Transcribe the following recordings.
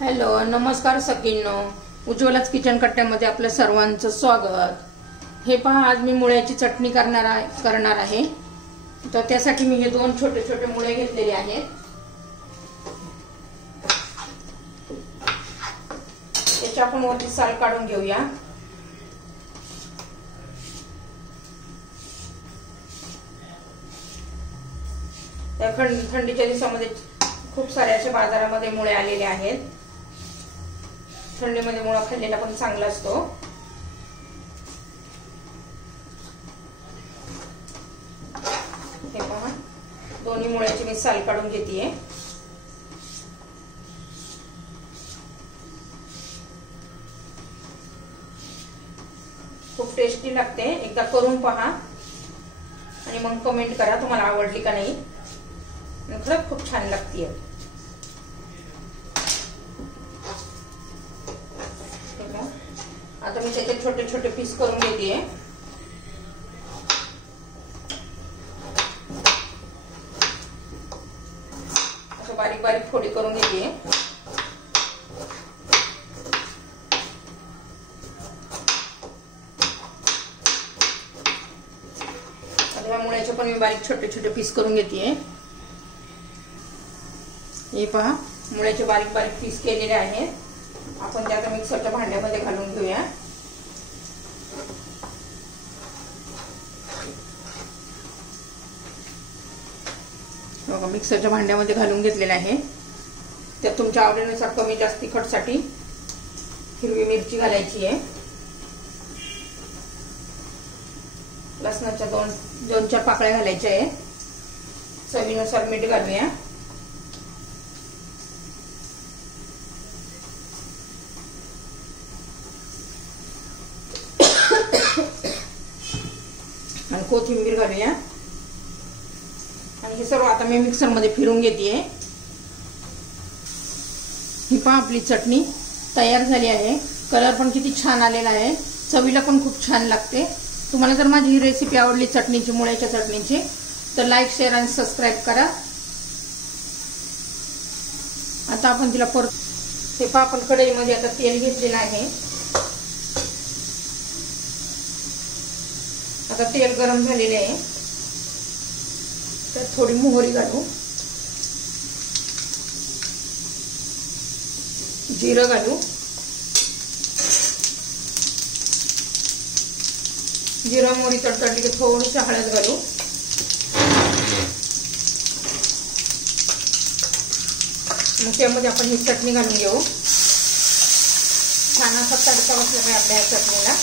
Hello, नमस्कार सखींनो. उज्ज्वलाच kitchen कट्ट्यामध्ये आपल्या सर्वांचं स्वागत. हे पहा, आज मी मुळ्याची चटणी करणार आहे. तर त्यासाठी मी हे दोन छोटे छोटे मुळे घेतलेले आहेत. याची आपण वरची साल काढून घेऊया. या थंडीच्या दिवसामध्ये खूप सारे असे बाजारामध्ये मुळे आलेले आहेत. थंडीमध्ये मुळा खाल्लेला पण चांगला असतो. हे पहा, दोन्ही मुळ्याची मी साल काढून घेतेय. खूप टेस्टी लागते. एकदा करून पहा आणि मग कमेंट करा तुम्हाला आवडली का नाही. खरंच खूप छान लागते. आता मी त्याचे छोटे छोटे पीस करून घेते. असं बारीक बारीक फोडी करून घेते. आता या मुळ्याचे पण मी बारीक छोटे छोटे पीस करून घेते. हे पहा, मुळ्याचे बारीक बारीक पीस केलेले आहेत. आपण ते आता मिक्सरच्या भांड्यामध्ये घालून घेऊया. बघा, मिक्सरच्या भांड्यामध्ये घालून घेतलेले आहे. त्यात तुमच्या आवडीनुसार कमी जास्त तिखटसाठी हिरवी मिरची घालायची आहे. लसणाच्या दोन चार पाकळ्या घालायच्या आहे. चवीनुसार मीठ घालूया. आणि कोथिंबीर घालूया. आणि हे सर्व आता मी मिक्सर मध्ये फिरून घेते. ही पहा, आपली चटणी तयार झाली आहे. कलर पण किती छान आलेला आहे. चवीला पण खूप छान लागते. तुम्हाला जर माझी ही रेसिपी आवडली चटणीची, मुळ्याच्या चटणीची, तर लाईक, शेअर आणि सबस्क्राईब करा. आता आपण तिला परत हे पहा, आपण कढईमध्ये आता तेल घेतलेलं आहे. आता तेल गरम झालेले आहे. तर थोडी मोहरी घालू, जिरं घालू, जिरं मोहरी तडतडली की थोडीशी हळद घालू. मग त्यामध्ये आपण ही चटणी घालून घेऊ. छान असा तडका बसला पाहिजे आपल्या या चटणीला.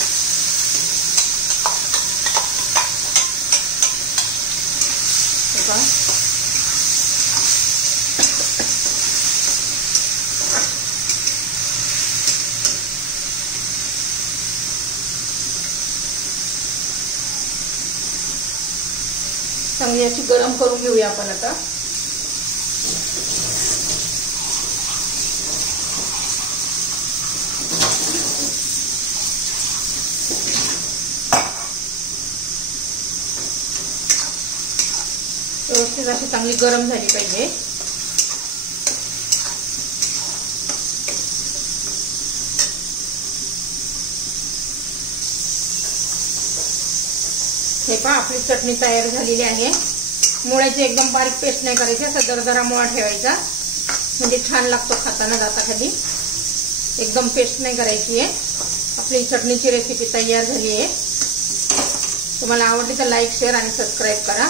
चांगली अशी गरम करून घेऊया आपण आता. व्यवस्थित अशी चांगली गरम झाली पाहिजे. हे पहा, आपली चटणी तयार झालेली आहे. मुळ्याची एकदम बारीक पेस्ट नाही करायची. असा दरदरा मुळा ठेवायचा, म्हणजे छान लागतो खाताना दाताखाली. एकदम पेस्ट नाही करायची आहे. आपली चटणीची रेसिपी तयार झाली आहे. तुम्हाला आवडली तर लाईक, शेअर आणि सबस्क्राईब करा.